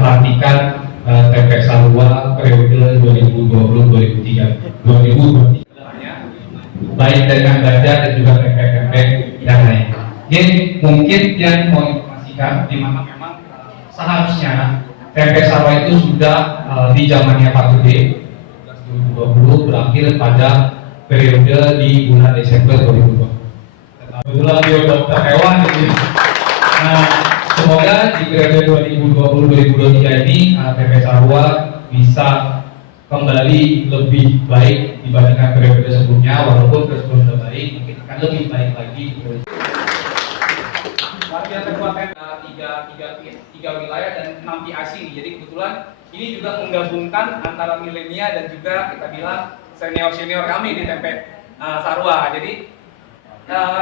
pelantikan TPS Sarua periode 2020-2023 baik dari Anggaja dan juga TPP yang lain. Jadi mungkin yang mau informasikan di mana memang seharusnya TPS Sarua itu sudah di zamannya Pak Gede 2020 berakhir pada periode di bulan Desember 2020. Kebetulan beliau dokter hewan jadi. Nah, semoga di periode 2020-2023 ini TPS Sarua bisa kembali lebih baik dibandingkan periode sebelumnya, walaupun sebelum sudah baik, mungkin akan lebih baik lagi. Warga Kabupaten tiga wilayah dan 6 PIC. Jadi kebetulan ini juga menggabungkan antara milenial dan juga kita bilang senior kami di TPS Sarua. Jadi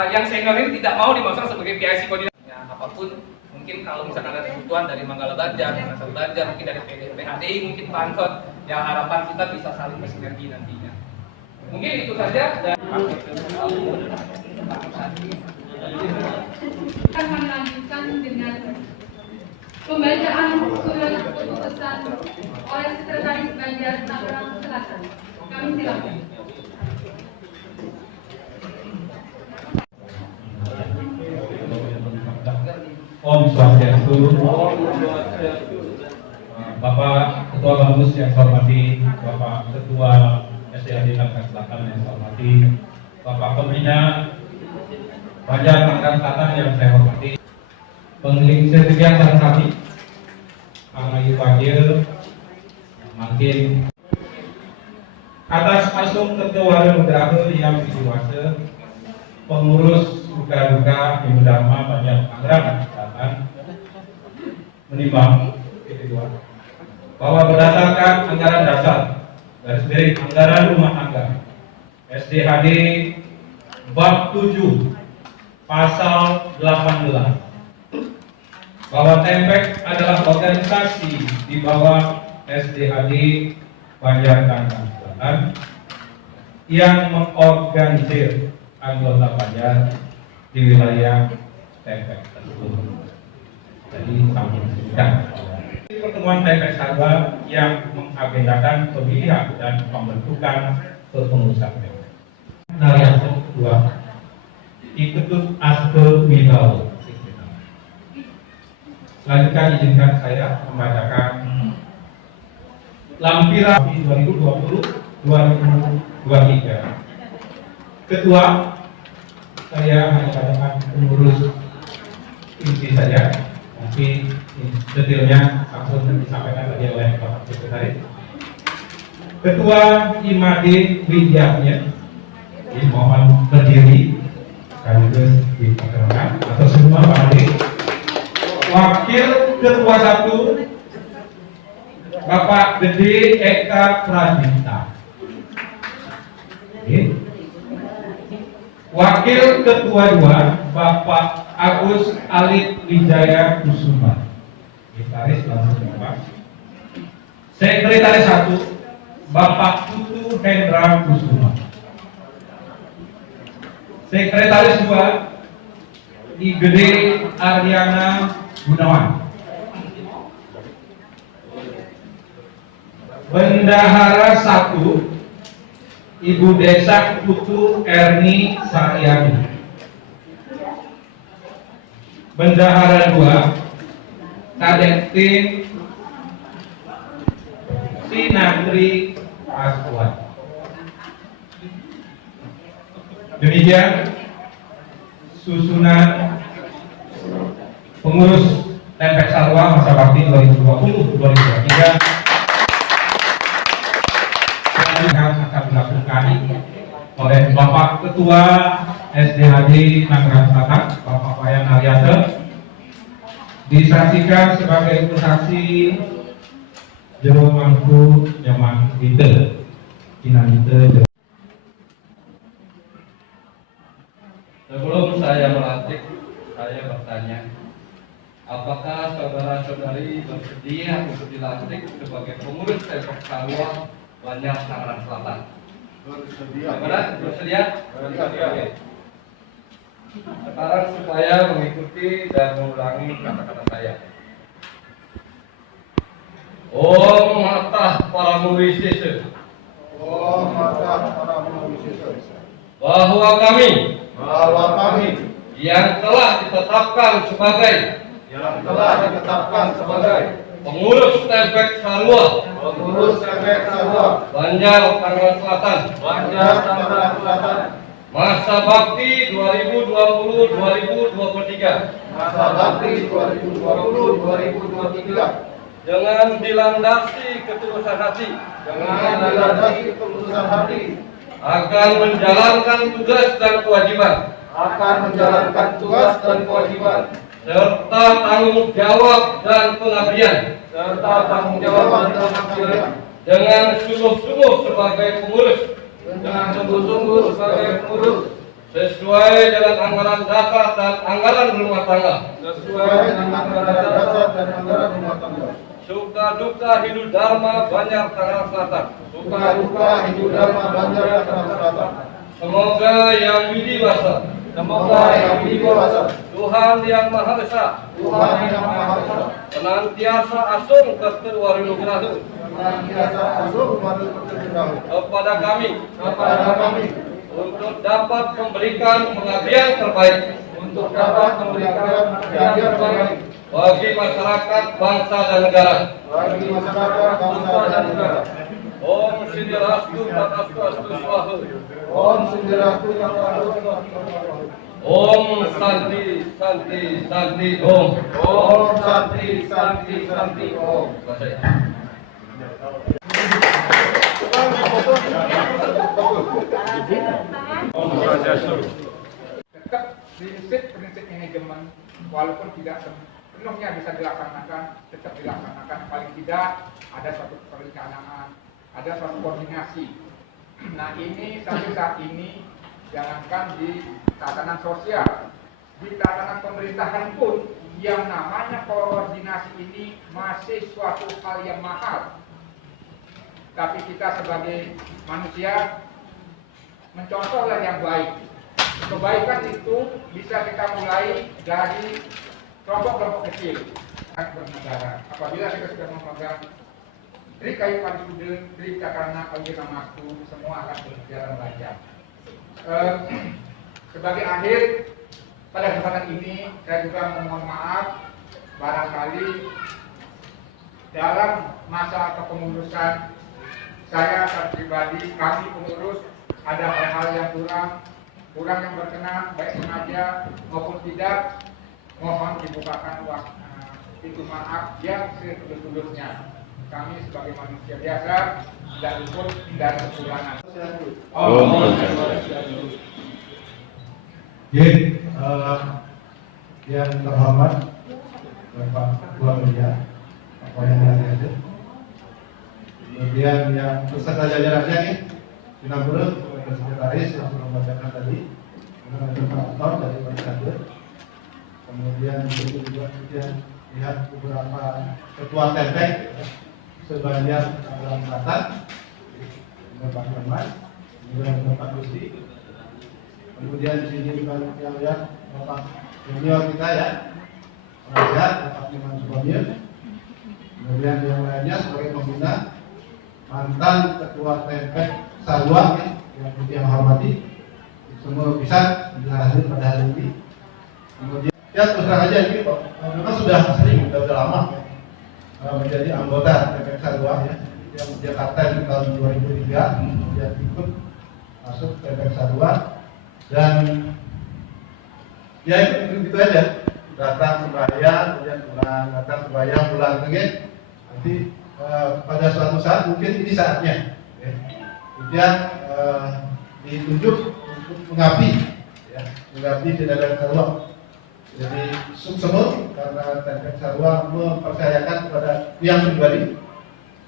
yang senior ini tidak mau dimasukkan sebagai PIC koordinator. Ya, apapun mungkin kalau misalkan ada kebutuhan dari Manggala Banjar, Makassar Banjar, mungkin dari PHDI, mungkin Pangkot, yang harapan kita bisa saling bersinergi nantinya. Mungkin itu saja. Akan melanjutkan dengan pembacaan surat keputusan oleh Sekretaris Banjar Tangerang Selatan. Kami silakan. Om Swastiastu. Bapak Ketua Bamus yang saya hormati, Bapak Ketua SDAD Tangerang Selatan yang saya hormati, Bapak Pembina Banjar Tangerang Selatan yang saya hormati, penggiling setia dan kami, Ayu Fadil, makin atas asum Ketua Nugraha yang didewasa, pengurus Duka Ibu Dharma Banjar Tangerang Selatan menimbang bahwa berdasarkan anggaran dasar garis miring anggaran rumah tangga SDHD bab 7 pasal 18 bahwa TMPEK adalah organisasi di bawah SDHD Banjar Tangerang Selatan yang mengorganisir anggota Banjar di wilayah TMPEK tersebut. Jadi kami sebutkan pertemuan TPS Sarua yang mengagendakan pemilihan dan pembentukan kepengurusan TPS. Narasi kedua, Iketut Aske Wibawa. Selanjutnya izinkan saya membacakan lampiran 2020-2023. Ketua, saya hanya katakan pengurus inti saja, nanti detailnya langsung disampaikan tadi oleh Bapak Sekretaris. Ketua IMAD Widyanya, mohon berdiri sekaligus diperkenalkan atau semua Pak Ade. Wakil Ketua 1 Bapak Gede Eka Pradipta. Wakil Ketua 2 Bapak Agus Alif Wijaya Kusuma. Sekretaris langsung Bapak. Sekretaris 1 Bapak Putu Hendra Kusuma. Sekretaris 2 Igede Aryana Gunawan. Bendahara 1 Ibu Desa Putu Erni Saryani. Bendahara 2 Kadek Tim Sinatri Aswad. Demikian susunan pengurus TPS Sarua masa bakti 2020-2023 akan dilakukan oleh Bapak Ketua SDHD Tangerang Selatan, Bapak Wayan Aryate, disaksikan sebagai saksi Jero Mangku Nyaman Dite Kinanite. Sebelum saya melantik, saya bertanya, apakah saudara-saudari bersedia untuk dilantik sebagai pengurus TPS Sarua Banjar Tangerang Selatan? Bersedia. Bersedia? Bersedia. Sekarang supaya mengikuti dan mengulangi kata-kata saya. Om Matah Paramuwisesa. Om Matah Paramuwisesa. Bahwa kami yang telah ditetapkan sebagai pengurus TPK Sarua Banjar Tangerang Selatan masa bakti 2020-2023 dengan dilandasi ketulusan hati akan menjalankan tugas dan kewajiban serta tanggung jawab dan pengabdian dengan sungguh-sungguh sebagai pengurus sesuai dengan anggaran dasar dan anggaran rumah tangga, suka duka Hindu Dharma Banjar Tangerang Selatan. Semoga yang widiwasa, Tuhan yang Maha Esa, senantiasa asung keterwarunugrahu kepada kami untuk dapat memberikan pengabdian terbaik bagi masyarakat, bangsa dan negara. Om Siddhirastu Tatastu Astu Swaha. Om Santi Santi Santi Om. Tetap prinsip manajemen walaupun tidak sepenuhnya bisa dilaksanakan, tetap dilaksanakan. Paling tidak ada suatu perencanaan, ada suatu koordinasi. Nah ini sampai saat ini jangankan di tatanan sosial, di tatanan pemerintahan pun yang namanya koordinasi ini masih suatu hal yang mahal. Tapi kita sebagai manusia mencontohlah yang baik. Kebaikan itu bisa kita mulai dari kelompok-kelompok kecil bernegara. Apabila kita sudah memegang Trikayu Parisude, Tricakarna Kawina Mastu, semua akan berjalan lancar. Sebagai akhir pada kesempatan ini saya juga memohon maaf barangkali dalam masa kepengurusan saya pribadi, kami pengurus ada hal-hal yang kurang yang berkenan, baik sengaja maupun tidak, mohon dibukakan pintu maaf yang setulus-tulusnya. Kami sebagai manusia biasa tidak luput dari kekurangan. Yang terhormat Bapak Ketua Media, Bapak yang hadir, kemudian yang beserta jajarannya nih, Sinambura, sekretaris yang sudah membacakan tadi, kemudian Pak Tor dari Perikade, kemudian juga lihat beberapa ketua TPK sebanyak Tangerang Selatan, Bapak Herman, kemudian Bapak Gusti, kemudian di sini juga yang lihat Bapak junior kita ya, penasihat Bapak Iman Subamir, kemudian yang lainnya sebagai pembina, mantan ketua TPK Sarua yang hormati, semua bisa hadir pada hari ini. Kemudian ya terus terang aja ini Pak, memang sudah sering, sudah lama menjadi anggota TPK Sarua ya, yang Jakarta di tahun 2003, kemudian ikut masuk TPK Sarua dan ya itu aja, datang sembahyang, kemudian pulang, datang sembahyang, pulang, nanti pada suatu saat mungkin ini saatnya, ya. Kemudian ditunjuk untuk mengabdi, ya, mengabdi di TPK Sarua. Jadi semua karena TPK Sarua mempercayakan kepada yang pribadi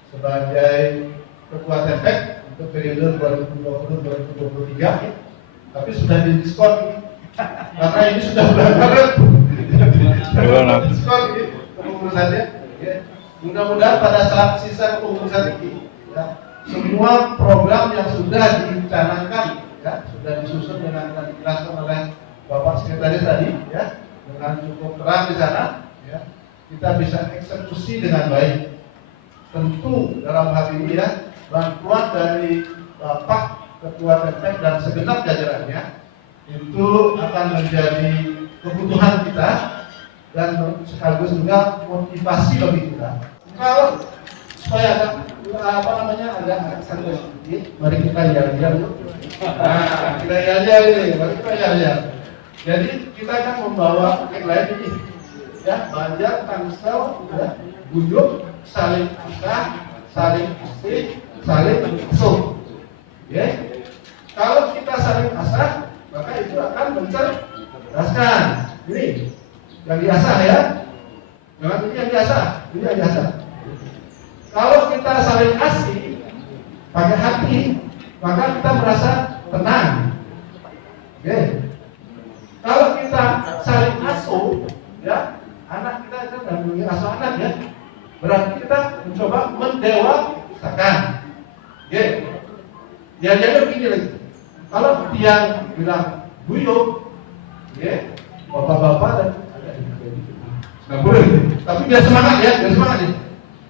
sebagai ketua TPK untuk periode 2020-2023, tapi sudah didiskon karena ini sudah bulan Maret. Diskon kepengurusannya. Ya. Mudah-mudahan pada saat sisa kepengurusan ini, ya, semua program yang sudah dicanangkan, ya, sudah disusun dengan dijelaskan oleh Bapak Sekretaris tadi, ya, dengan cukup terang di sana, ya, kita bisa eksekusi dengan baik. tentu dalam hal ini ya bantuan dari Bapak Ketua TPEK dan segenap jajarannya itu akan menjadi kebutuhan kita dan sekaligus juga motivasi bagi kita. Kalau supaya agak santai sedikit, mari kita yel-yel yuk. Nah, kita yel-yel ini, mari kita yel-yel. Jadi kita akan membawa yang lain ini, ya, Banjar, Tangsel, ya, Guyup, saling asah, saling asih, saling asuh. Ya, kalau kita saling asah, maka itu akan mencerdaskan. Ini yang diasah ya, jangan ini yang diasah, ini yang diasah. Kalau kita saling asih pakai hati, maka kita merasa tenang. Oke. Kalau kita saling asuh, ya, anak kita itu namanya asuh anak ya, berarti kita mencoba mendewasakan. Oke. Dia jadi begini lagi. Kalau dia bilang buyuk, ya, bapak-bapak dan nggak boleh. Tapi biar semangat ya, biar semangat ya.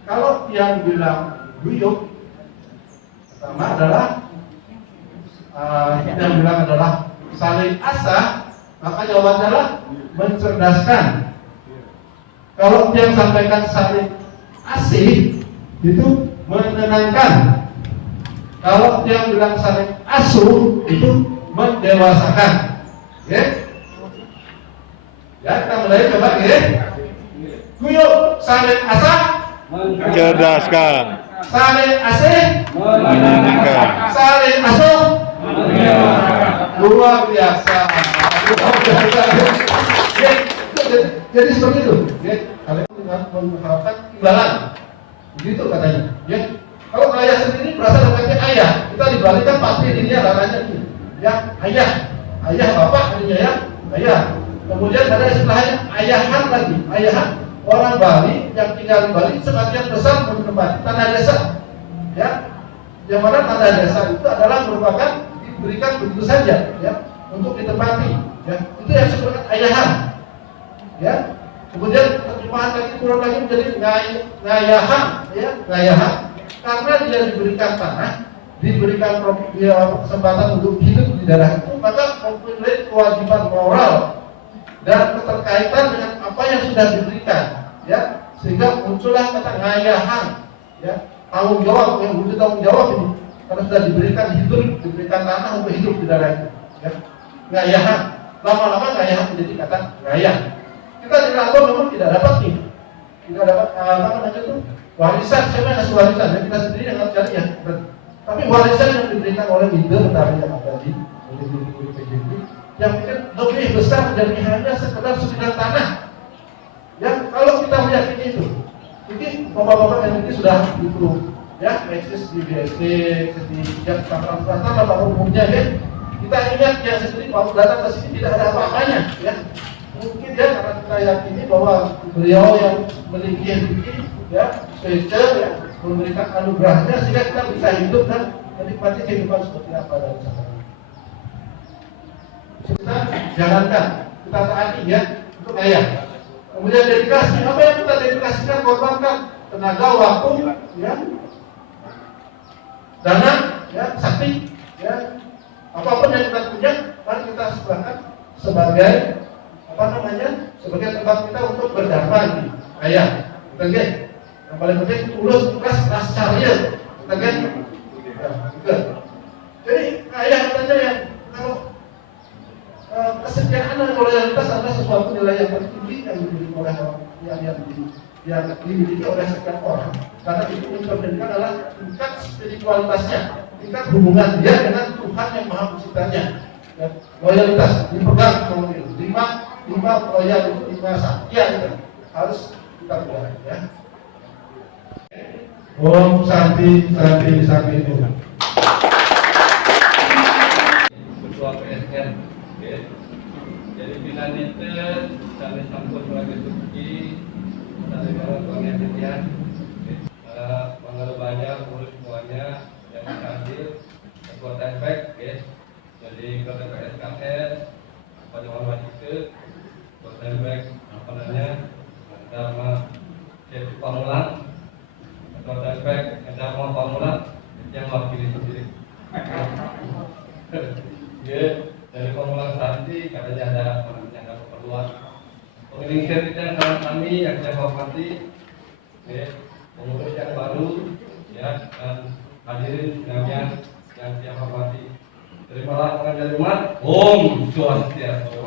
Kalau yang bilang buyuk, pertama adalah yang bilang adalah saling asah, maka jawabannya adalah mencerdaskan. Kalau yang sampaikan saling asih, itu menenangkan. Kalau yang bilang saling asuh, itu mendewasakan. Ya, ya kita mulai coba ya. Buyuk, saling asah, mencerdaskan, saling asih, menyenangkan, saling asuh, luar biasa. Ya, jadi seperti itu. Ya, kalian dengan mengharapkan imbalan, begitu katanya. Ya, kalau ayah sendiri berasal dari ayah, kita dibalikkan pasti dirinya laranya ini. Ya, ayah bapak artinya ya, ayah. Kemudian ada istilahnya ayahan lagi, ayahan. Orang Bali yang tinggal di Bali sebagian besar menempati tanah desa, ya, yang mana tanah desa itu adalah merupakan diberikan begitu saja, ya, untuk ditempati, ya, itu yang disebut ayahan, ya. Kemudian terjemahan lagi turun lagi menjadi ngayahan, ya, ngayahan, karena dia diberikan tanah, diberikan kesempatan untuk hidup di daerah itu, maka mempunyai kewajiban moral dan keterkaitan dengan apa yang sudah diberikan, ya, sehingga muncullah kata ngayahan, ya, tanggung jawab, yang butuh tanggung jawab ini karena sudah diberikan hidup, diberikan tanah untuk hidup di daerah itu, ya, ngayahan. Lama-lama ngayahan menjadi kata ngayah. Kita di Rantau memang tidak dapat nih, tidak dapat apa namanya itu warisan, siapa yang ngasih warisan? Ya, kita sendiri yang harus cari ya. Tapi warisan yang diberikan oleh leader tadi yang ada di PJJ yang mungkin lebih besar dari hanya sekedar sebidang tanah. Ya, kalau kita meyakini itu, mungkin bapak-bapak yang ini sudah itu, ya, eksis di BSD, di Jakarta Selatan, pada umumnya ya. Kita ingat yang sendiri kalau datang ke sini tidak ada apa-apanya, ya. Mungkin ya karena kita yakini bahwa beliau yang memiliki rezeki, ya, spesial, ya, memberikan anugerahnya sehingga kita bisa hidup dan menikmati kehidupan seperti apa dari sana. Kita jalankan, kita taati ya untuk ayah. Kemudian dedikasi, apa yang kita dedikasikan, korbankan tenaga, waktu, ya, dana, ya, sakti, ya, apapun yang kita punya, mari kita serahkan sebagai apa namanya, sebagai tempat kita untuk berdampingan ayah. Oke, yang paling penting tulus, ikhlas, rascarya, oke, ya, juga. Jadi ayah katanya yang kalau kesetiaan dan loyalitas adalah sesuatu nilai yang tertinggi yang dimiliki oleh orang, yang dimiliki oleh setiap orang, karena itu mencerminkan adalah tingkat spiritualitasnya, tingkat hubungan dia dengan Tuhan yang Maha Penciptanya. Ya, loyalitas dipegang kemudian lima loyal itu 5 satya itu harus kita pegang ya. Om Santi itu. Ketua PSN, ya. Jadi bila itu kami sambut sebagai suci, dari orang pengertian, mengenai banyak urus semuanya yang hadir, ketua TPEK, ya. Jadi ketua PSKS, pada orang itu, ketua TPEK, apa namanya, Dharma Pamulang, Ketua TPK, ada mau bangunan yang wakili sendiri. Ya, dari Pemulang Santi katanya ada keperluan. Pengiring kita kami yang saya hormati, ya, pengurus yang baru, ya, dan hadirin sekalian yang saya hormati. Terimalah pengajian Jumat. Om Swastiastu.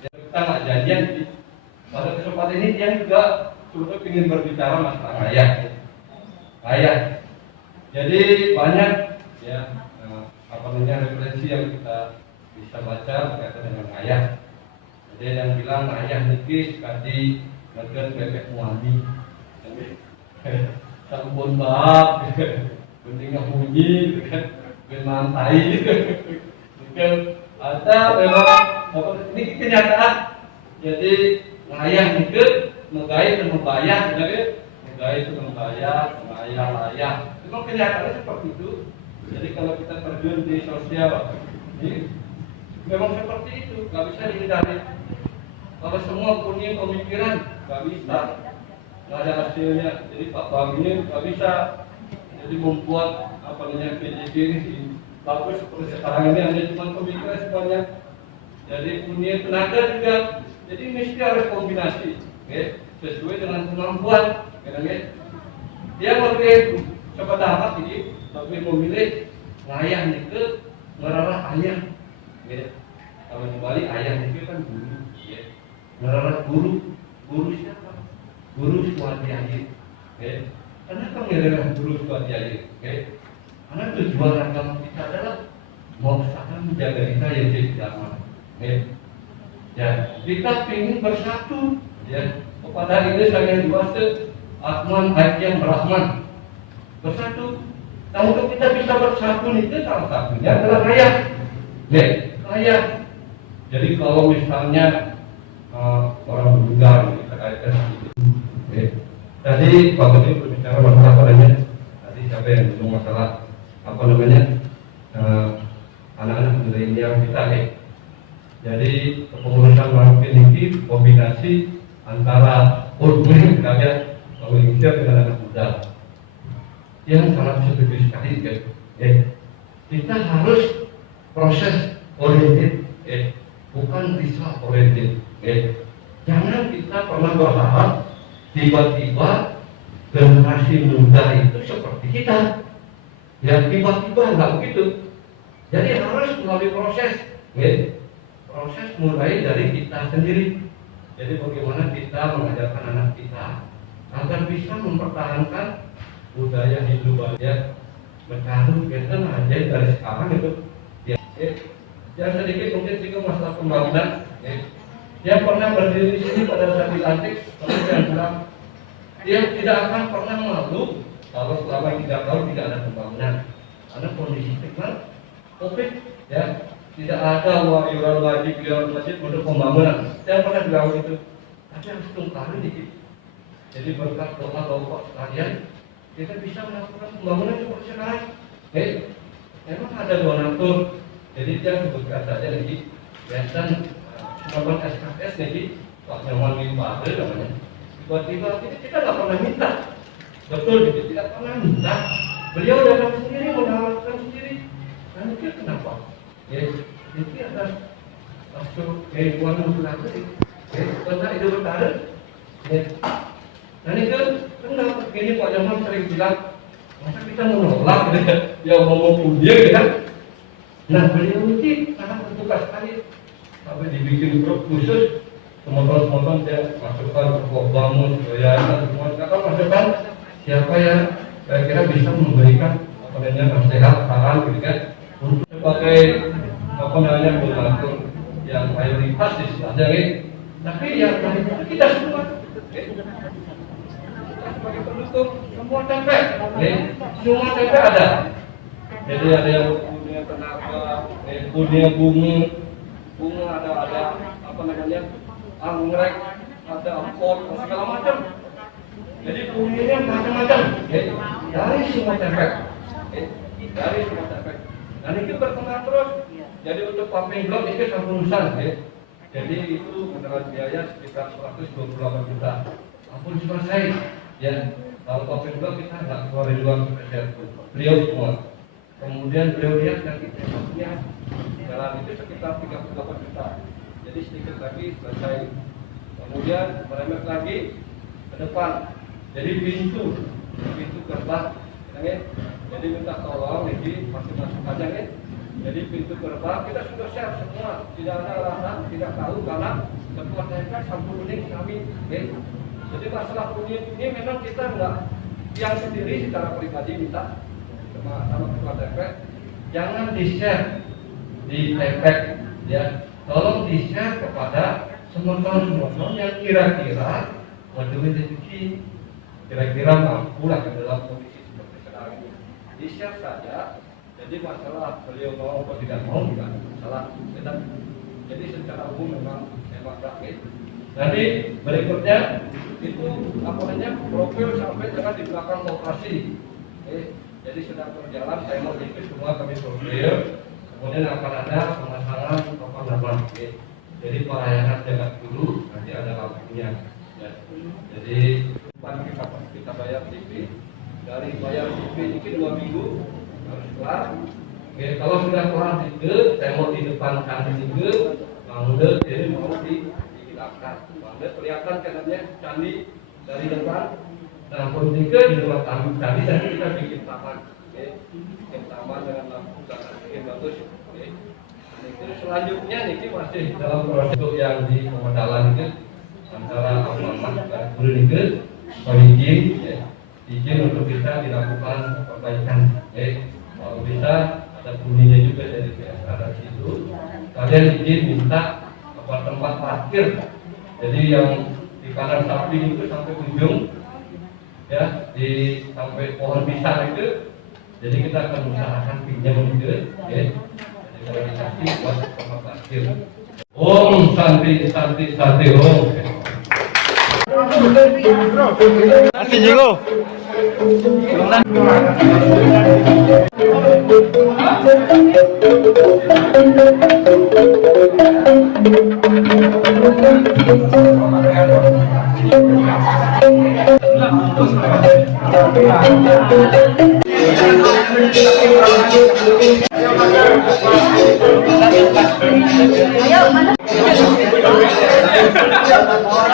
Yang pertama janjian pada kesempatan ini dia juga sebetulnya ingin berbicara masalah ayah. Ayah. Jadi banyak ya apa namanya referensi yang kita bisa baca berkaitan dengan ayah. Ada yang bilang ayah niki sekali negen bebek muami. Sampun bab, penting bunyi kan. Menantai, mungkin ada memang ini kenyataan. Jadi ayah itu menggait dan membayar, menggait dan membayar, ayah. Memang kenyataannya seperti itu. Jadi kalau kita terjun di sosial, ini memang seperti itu, nggak bisa dihindari. Kalau semua punya pemikiran, nggak bisa, nggak ada hasilnya. Jadi Pak Bang ini nggak bisa. Jadi membuat apa namanya PJJ ini bagus seperti sekarang ini hanya cuma pemikiran semuanya. Jadi punya tenaga juga. Jadi mesti harus kombinasi, okay? Sesuai dengan kemampuan. Okay? Dia lebih cepat dapat ini, lebih memilih ngayah itu ngerarah ayah. Okay? Kalau kembali ayah itu kan guru, okay? Ngerarah guru siapa? Guru Swatiaji. Okay? Kenapa mengenai guru Swatiaji? Okay? Karena tujuan agama kita adalah memaksakan menjaga kita yang jadi agama. Ya, kita ingin bersatu. Ya, kepada ini saya diwasa Atman Hakim Rahman bersatu. Nah, untuk kita bisa bersatu itu salah satunya adalah ayah. Ayah. Jadi kalau misalnya orang meninggal kita kaitkan itu. Tadi Pak Menteri berbicara masalah apa namanya? Tadi siapa yang ngomong masalah apa namanya anak-anak milenial kita Jadi kepengurusan makin tinggi kombinasi antara urban kalian Indonesia dengan anak muda yang sangat setuju sekali kita harus proses oriented bukan result oriented jangan kita pernah berharap tiba-tiba generasi muda itu seperti kita. Ya tiba-tiba nggak begitu. Jadi harus melalui proses, proses mulai dari kita sendiri. Jadi bagaimana kita mengajarkan anak kita agar bisa mempertahankan budaya Hindu ya, berkarun kita aja dari sekarang itu. Yang sedikit mungkin juga masalah pembangunan. Dia pernah berdiri di sini pada saat dilantik, kemudian bilang dia tidak akan pernah malu kalau selama 3 tahun tidak ada pembangunan. Karena kondisi teknis COVID ya tidak ada iuran wajib untuk pembangunan. Saya pernah bilang itu. Tapi harus tungkari dikit. Jadi berkat doa sekalian kita bisa melakukan pembangunan seperti sekarang. Memang ada donatur. Jadi dia sebutkan saja lagi. Ya dan sumbangan SKS jadi Pak Nyaman Limpa namanya. Tiba-tiba kita nggak pernah minta. Betul, kita tidak pernah minta. Beliau datang sendiri, menawarkan sendiri. Dan itu kenapa? Ya, itu atas masuk uang menggunakan karena itu bertahan. Dan itu kenapa? Begini Pak Jamal sering bilang, masa kita menolak dia ngomong dia kan? Nah beliau ini sangat terbuka sekali. Sampai dibikin grup khusus, teman-teman dia masukkan ke bangun, yayasan, semua kata masukkan. Siapa yang kira-kira bisa memberikan apa namanya nasihat, saran, gitu kan, untuk sebagai apa namanya pembantu yang mayoritas istilahnya, tapi yang kita semua, sebagai pendukung semua tempe, semua tempe ada. Jadi ada yang punya tenaga, punya bunga ada apa namanya anggrek, ada pot, segala macam. Jadi bunyinya macam-macam dari semua tefek, dari semua tefek. Dan itu berkembang terus. Jadi untuk pumping block itu satu Jadi itu mendapat biaya sekitar 128 juta. Ampun selesai. Ya, kalau Covid juga kita nggak keluarin uang spesial, beliau semua. Kemudian beliau lihat dan kita punya jalan itu sekitar 38 juta. Jadi sedikit lagi selesai. Kemudian meremet lagi ke depan. Jadi pintu gerbang, ya. Jadi minta tolong ini masih masuk panjang ya. Jadi pintu gerbang kita sudah siap semua, tidak ada alasan tidak tahu karena ketua TMK sampai kuning kami. Ya. Jadi masalah kuning ini memang kita enggak yang sendiri secara pribadi minta sama ketua TMK jangan di-share di TMK ya. Tolong di-share kepada semua teman-teman yang kira-kira menjadi rezeki, kira-kira mampu lah ke dalam kondisi seperti sekarang ini. Di-share saja. Jadi masalah beliau mau atau tidak mau juga masalah. Jadi secara umum memang rakyat. Nanti berikutnya itu apa namanya profil sampai dengan di belakang lokasi. Jadi sedang berjalan, saya mau ikut semua kami profil. Kemudian akan ada pemasangan papan nama. Jadi pelayanan jaga dulu, nanti ada lampunya. Ya. Jadi kita bayar TV, dari bayar TV ini 2 minggu harus kelar. Oke, kalau sudah kelar itu, saya mau di depan candi itu, mangde jadi mau dihilangkan. Mangde kelihatan kanannya candi dari depan. Nah, politika di luar candi tadi kita bikin taman. Oke, bikin taman dengan lampu dan bikin bagus. Oke. Itu selanjutnya ini masih dalam proses yang di pemodalan itu antara Alfamart dan Guru itu izin, ya, izin untuk kita dilakukan perbaikan. Kalau bisa ada bunyinya juga dari PSK dari situ. Kalian izin minta tempat parkir. Jadi yang di kanan samping itu sampai ujung, ya, di sampai pohon pisang itu. Jadi kita akan usahakan pinjam itu, ya. Jadi buat tempat parkir. Om Santi Santi Santi Om. Masih jigo.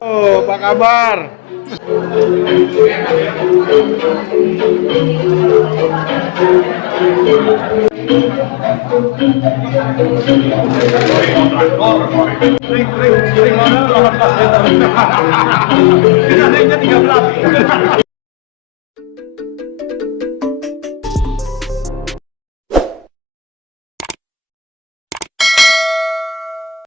Oh, apa kabar? Ring mana 18 meter. Kita ringnya 13.